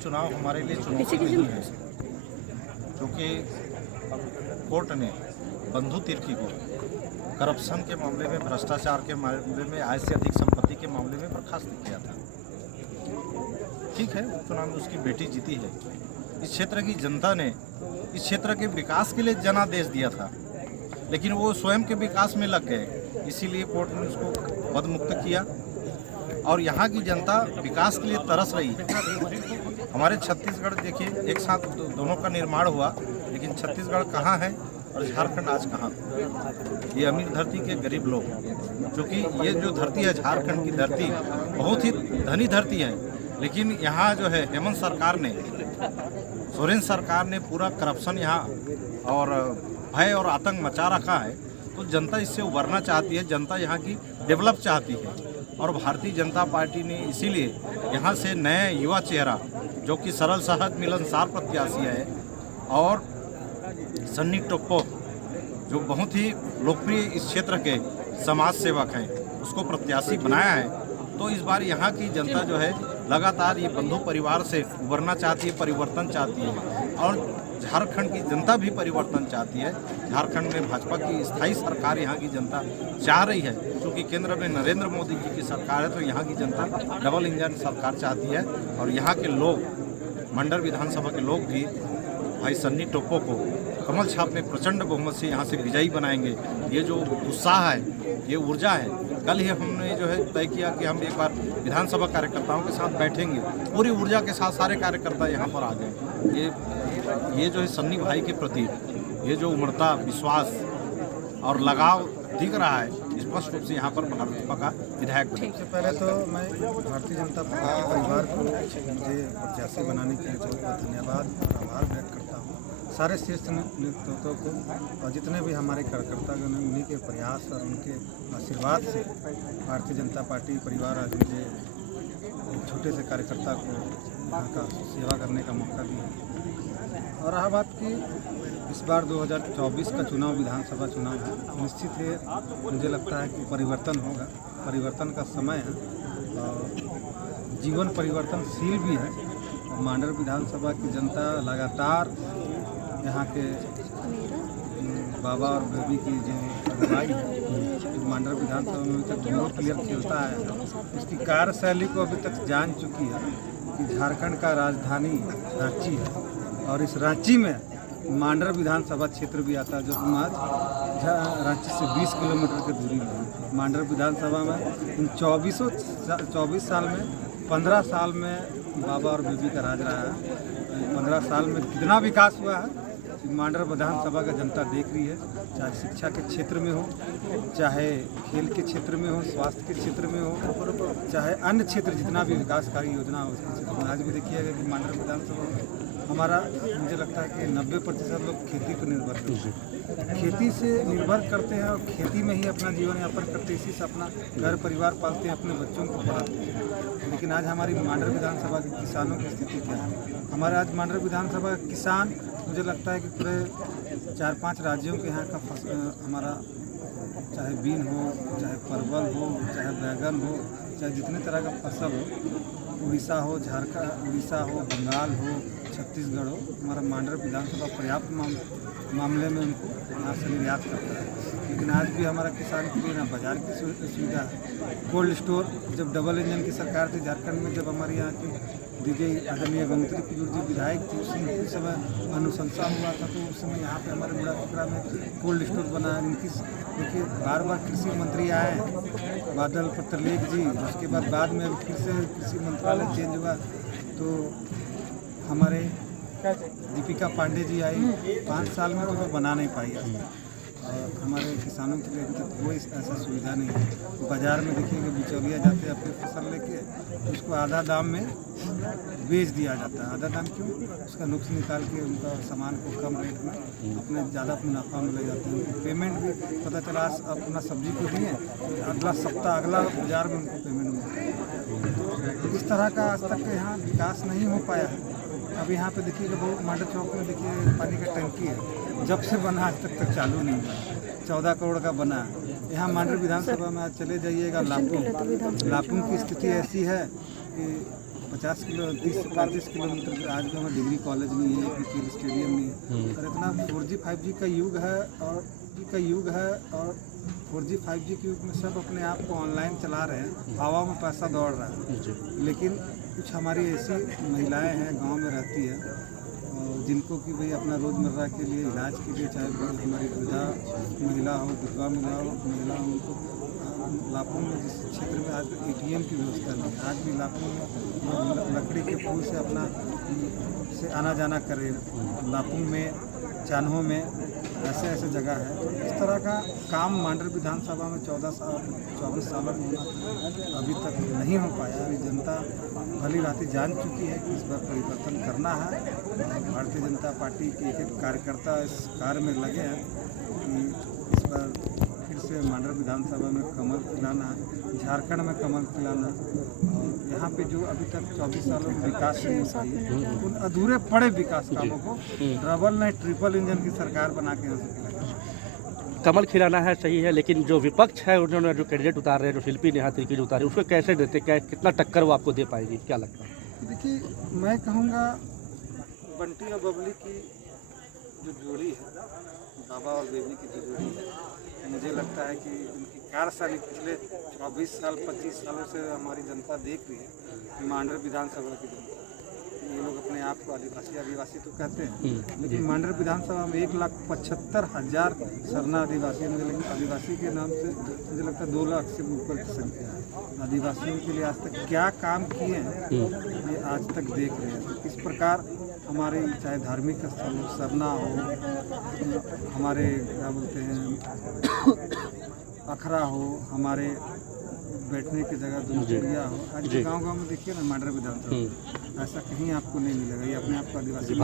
चुनाव हमारे लिए चुनौती नहीं है, क्योंकि कोर्ट ने बंधु तिर्की को करप्शन के मामले में, भ्रष्टाचार के मामले में, आय से अधिक संपत्ति के मामले में बर्खास्त किया था। ठीक है, उपचुनाव में उसकी बेटी जीती है। इस क्षेत्र की जनता ने इस क्षेत्र के विकास के लिए जनादेश दिया था, लेकिन वो स्वयं के विकास में लग गए, इसीलिए कोर्ट ने उसको पदमुक्त किया। और यहाँ की जनता विकास के लिए तरस रही है। हमारे छत्तीसगढ़ देखिए, एक साथ दोनों का निर्माण हुआ, लेकिन छत्तीसगढ़ कहाँ है और झारखंड आज कहाँ? ये अमीर धरती के गरीब लोग, क्योंकि ये जो धरती है झारखंड की धरती बहुत ही धनी धरती है, लेकिन यहाँ जो है हेमंत सरकार ने, सोरेन सरकार ने पूरा करप्शन यहाँ और भय और आतंक मचा रखा है। तो जनता इससे उभरना चाहती है, जनता यहाँ की डेवलप चाहती है। और भारतीय जनता पार्टी ने इसीलिए यहाँ से नए युवा चेहरा, जो कि सरल सहज मिलनसार प्रत्याशी है, और सन्नी टोप्पो जो बहुत ही लोकप्रिय इस क्षेत्र के समाज सेवक हैं, उसको प्रत्याशी बनाया है। तो इस बार यहाँ की जनता जो है लगातार ये बंधु परिवार से उभरना चाहती है, परिवर्तन चाहती है, और झारखंड की जनता भी परिवर्तन चाहती है। झारखंड में भाजपा की स्थायी सरकार यहाँ की जनता चाह रही है, क्योंकि केंद्र में नरेंद्र मोदी जी की सरकार है, तो यहाँ की जनता डबल इंजन सरकार चाहती है। और यहाँ के लोग, मंडल विधानसभा के लोग भी भाई सन्नी टोप्पो को कमल छाप में प्रचंड बहुमत से यहाँ से विजयी बनाएंगे। ये जो उत्साह है, ये ऊर्जा है। कल ही हमने जो है तय किया कि हम एक बार विधानसभा कार्यकर्ताओं के साथ बैठेंगे, पूरी ऊर्जा के साथ सारे कार्यकर्ता यहाँ पर आ गए। ये जो है सन्नी भाई के प्रति ये जो उमड़ता विश्वास और लगाव दिख रहा है, स्पष्ट रूप से यहाँ पर भाजपा का विधायक बने। सबसे पहले तो मैं भारतीय जनता पार्टी परिवार को मुझे प्रत्याशी बनाने के लिए बहुत बहुत धन्यवाद और आभार व्यक्त करता हूँ। सारे शीर्ष नेतृत्व को और जितने भी हमारे कार्यकर्तागण हैं, उन्हीं के प्रयास और उनके आशीर्वाद से भारतीय जनता पार्टी परिवार आज मुझे छोटे से कार्यकर्ता को यहाँ का सेवा करने का मौका दिया। और रहा बात की इस बार 2024 का चुनाव विधानसभा चुनाव है, निश्चित है मुझे लगता है कि परिवर्तन होगा, परिवर्तन का समय है और जीवन परिवर्तनशील भी है। और मांडर विधानसभा की जनता लगातार यहाँ के बाबा और बेबी की जो अगुवाई है, मांडर विधानसभा में तक ब्यूरो प्लेयर खेलता है, उसकी कार्यशैली को अभी तक जान चुकी है कि झारखंड का राजधानी रांची है, और इस रांची में मांडर विधानसभा क्षेत्र भी आता है, जो आज रांची से 20 किलोमीटर की दूरी में। मांडर विधानसभा में इन 24 साल में 15 साल में बाबा और बेबी का राज रहा है। 15 साल में कितना विकास हुआ है मांडर विधानसभा का जनता देख रही है, चाहे शिक्षा के क्षेत्र में हो, चाहे खेल के क्षेत्र में हो, स्वास्थ्य के क्षेत्र में हो, चाहे अन्य क्षेत्र जितना भी विकासकारी योजना हो उसके क्षेत्र में। आज भी देखिएगा कि मांडर विधानसभा में हमारा मुझे लगता है कि 90% लोग खेती पर निर्भर करते हैं, खेती से निर्भर करते हैं और खेती में ही अपना जीवन यापन करते हैं, इसी से अपना घर परिवार पालते हैं, अपने बच्चों को पढ़ाते हैं। लेकिन आज हमारी मांडर विधानसभा के किसानों की स्थिति क्या है? हमारे आज मांडर विधानसभा के किसान, मुझे लगता है कि पूरे 4-5 राज्यों के यहाँ का हमारा चाहे बीन हो, चाहे परवल हो, चाहे बैगन हो, चाहे जितने तरह का फसल हो, उड़ीसा हो, झारखंड, उड़ीसा हो, बंगाल हो, छत्तीसगढ़ हो, हमारा मांडर विधानसभा पर्याप्त मामले में उनको यहाँ से निर्यात करता है। लेकिन आज भी हमारा किसान के लिए ना बाजार की सुविधा है। कोल्ड स्टोर, जब डबल इंजन की सरकार थी झारखंड में, जब हमारे यहाँ की दीदी आदरणीय गंगोत्री कुजूर जी विधायक थी, उस समय अनुशंसा हुआ था, तो उस समय यहाँ पे हमारे बड़ा पोखरा में कोल्ड स्टोर बना है। इनकी देखिए बार बार कृषि मंत्री आए, बादल पत्रलेख जी, उसके बाद में फिर से कृषि मंत्रालय चेंज हुआ, तो हमारे दीपिका पांडे जी आई, 5 साल में तो वो बना नहीं पाई। और हमारे किसानों के लिए तो कोई ऐसा सुविधा नहीं है। बाज़ार में देखिए कि बिचौलिया जाते हैं अपनी फसल लेके, उसको आधा दाम में बेच दिया जाता है। आधा दाम क्यों? उसका नुक्स निकाल के उनका सामान को कम रेट में अपने ज़्यादा मुनाफा में ले जाते हैं। उनको पेमेंट भी पता चला अपना सब्जी को दिए, अगला सप्ताह अगला बाज़ार में उनको पेमेंट मिलता है। तो इस तरह का आज तक यहाँ विकास नहीं हो पाया है। अब यहाँ पे देखिए बहुत मांडर चौक में देखिए पानी का टंकी है, जब से बना आज तक चालू नहीं हुआ। 14 करोड़ का बना। यहाँ मांडर विधानसभा में आज चले जाइएगा, लापुंग की स्थिति ऐसी है कि 50 किलो 30 से 35 किलोमीटर आज भी हमें डिग्री कॉलेज नहीं है, क्रिकेट स्टेडियम नहीं है। और इतना 4G 5G का युग है और 4G 5G के युग में सब अपने आप को ऑनलाइन चला रहे हैं, हवा में पैसा दौड़ रहा है। लेकिन कुछ हमारी ऐसी महिलाएं हैं गांव में रहती है जिनको कि भाई अपना रोज़मर्रा के लिए इलाज के लिए, चाहे हमारी वृद्धा महिला हो, विधवा महिला हो, उनको लाखों में जिस क्षेत्र में आज ATM की व्यवस्था नहीं है, आज भी लाखों में लकड़ी के पुल से अपना से आना जाना करें, लाखों में चान्हों में ऐसे जगह है। तो इस तरह का काम मांडर विधानसभा में 24 सालों में होना अभी तक नहीं हो पाया। अभी जनता भली भांति जान चुकी है कि इस बार परिवर्तन करना है। भारतीय जनता पार्टी के एक कार्यकर्ता इस कार्य में लगे हैं कि इस बार फिर से मांडर विधानसभा में कमल खिलाना, झारखंड में कमल खिलाना, और यहाँ पे जो अभी तक 24 सालों में विकास नहीं हो पाई है उन अधूरे पड़े विकास कामों को डबल नहीं ट्रिपल इंजन की सरकार बना के कमल खिलाना है, सही है, लेकिन जो विपक्ष है उन्होंने जो कैंडिडेट उतार रहे हैं, जो शिल्पी नेहा तिर्की उतारे, उसको कैसे देते, कितना टक्कर वो आपको दे पाएगी, क्या लगता है? देखिए, मैं कहूँगा बंटी और बबली की जो जोड़ी है, बाबा और बेबी की जो जोड़ी है, मुझे लगता है कि उनकी कार्यशैली पिछले 24 साल 25 सालों से हमारी जनता देख रही है। मांडर विधानसभा की जनता, ये लोग अपने आप को आदिवासी तो कहते हैं, लेकिन मांडर विधानसभा में 1,75,000 सरना आदिवासी, मुझे लगता आदिवासी के नाम से मुझे लगता है 2 लाख से ऊपर की संख्या है। आदिवासियों के लिए आज तक क्या काम किए हैं ये आज तक देख रहे हैं। तो किस प्रकार हमारे चाहे धार्मिक स्थल हो, सरना हो, हमारे क्या बोलते हैं अखरा हो, हमारे बैठने की जगह दुनिया हो, आज के गाँव में देखिए ना मांडर विधानसभा ऐसा कहीं आपको नहीं मिलेगा। ये अपने आप को आदिवासी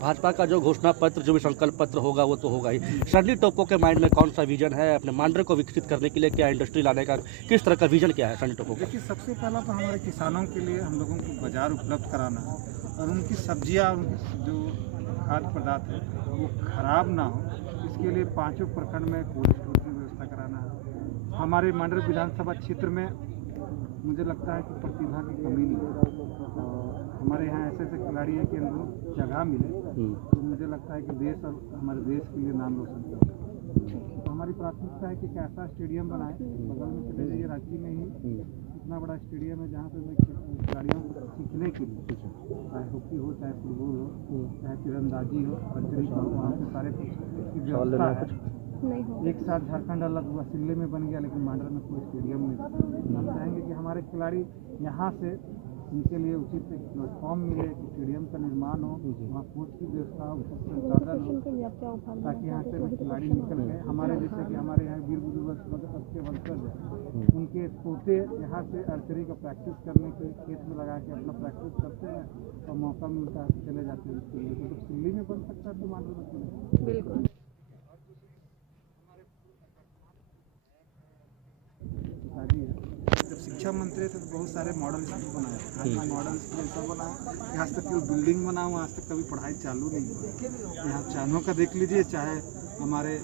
भाजपा का जो घोषणा पत्र, जो भी संकल्प पत्र होगा वो तो होगा ही। सनी टोपो के माइंड में कौन सा विजन है अपने मांडर को विकसित करने के लिए? क्या इंडस्ट्री लाने का किस तरह का विजन क्या है सनी टोपो का? देखिए, सबसे पहला तो हमारे किसानों के लिए हम लोगों को बाजार उपलब्ध कराना है और उनकी सब्जियाँ, उनकी जो खाद्य पदार्थ है वो खराब ना हो, इसके लिए 5 प्रखंड में कोल्ड स्टोर की व्यवस्था कराना है। हमारे मांडर विधानसभा क्षेत्र में मुझे लगता है कि प्रतिभा की कमी नहीं है। हमारे यहाँ ऐसे खिलाड़ी हैं कि उनको जगह मिले तो मुझे लगता है कि देश और हमारे देश के लिए नाम रोशन करें। तो हमारी प्राथमिकता है कि एक ऐसा स्टेडियम बनाए, बगल में चले जाइए रांची में ही इतना बड़ा स्टेडियम है जहाँ पे खिलाड़ियों को सीखने के लिए, चाहे हॉकी हो, चाहे फुटबॉल हो, चाहे तीरंदाजी हो, आर्चरी हो, वहाँ पे सारे की व्यवस्था है। एक साथ झारखंड अलग हुआ, सिल्ले में बन गया, लेकिन मांडर में कोई स्टेडियम नहीं। हम चाहेंगे कि हमारे खिलाड़ी यहाँ से उनके लिए उचित प्लेटफॉर्म मिले, स्टेडियम का निर्माण हो, वहाँ कोच की व्यवस्था हो, उचित संसाधन हो, ताकि यहाँ से खिलाड़ी निकल गए। हमारे जैसे कि हमारे यहाँ वीर बुजुर्ग अच्छे वंशज हैं, उनके पोते यहाँ से आर्चरी का प्रैक्टिस करने के खेत में लगा के अपना प्रैक्टिस करते हैं और मौका मिलता है तो चले जाते हैं दिल्ली। तो दिल्ली में बन सकता है तो मांडर में क्यों? बिल्कुल। जब शिक्षा मंत्री थे तो बहुत सारे मॉडल स्कूल बनाए, आज मॉडल स्कूल सब बनाए, यहाँ तक कोई बिल्डिंग बना हुआ, आज तक कभी पढ़ाई चालू नहीं हुआ। यहाँ चानों का देख लीजिए, चाहे हमारे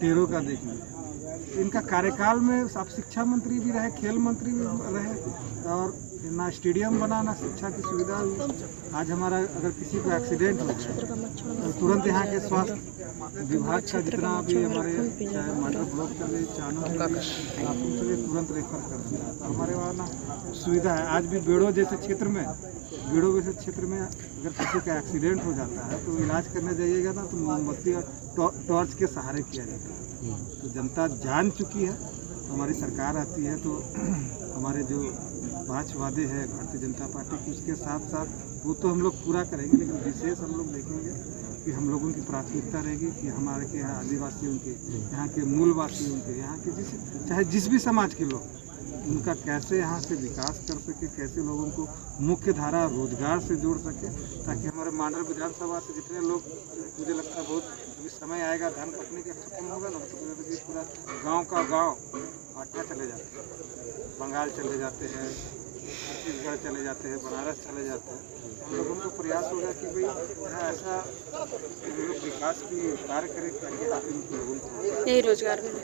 टेरो का देख लीजिए, इनका कार्यकाल में आप शिक्षा मंत्री भी रहे, खेल मंत्री भी रहे, और ना स्टेडियम बना ना शिक्षा की सुविधा हुई। आज हमारा अगर किसी को एक्सीडेंट हो जाए तो तुरंत यहाँ के स्वास्थ्य विभाग का जितना भी हमारे चाहे मांडर ब्लॉक चले, चानों चले, तुरंत रेफर कर दिया। तो हमारे वहाँ ना सुविधा है। आज भी बेड़ो जैसे क्षेत्र में अगर किसी का एक्सीडेंट हो जाता है तो इलाज करने जाइएगा ना तो मोमबत्ती और टॉर्च के सहारे किया जाता है। तो जनता जान चुकी है, हमारी सरकार आती है तो हमारे जो 5 वादे हैं भारतीय जनता पार्टी के, उसके साथ साथ वो तो हम लोग पूरा करेंगे, लेकिन विशेष हम लोग देखेंगे कि हम लोगों की प्राथमिकता रहेगी कि हमारे के यहाँ आदिवासियों के, यहाँ के मूलवासियों के, यहाँ के चाहे जिस भी समाज के लोग, उनका कैसे यहाँ से विकास कर सके, कैसे लोगों को मुख्य धारा रोजगार से जोड़ सके, ताकि हमारे मांडर विधानसभा से जितने लोग, मुझे लगता है बहुत अभी समय आएगा धान कटने के खत्म होगा ना, तो पूरा गाँव का गाँव आटा चले जाते हैं, बंगाल चले जाते हैं, छत्तीसगढ़ चले जाते हैं, बनारस चले जाते हैं। हम लोगों को प्रयास होगा कि भाई यहाँ ऐसा विकास की कार्य करें ताकि लोगों को यही रोजगार मिले।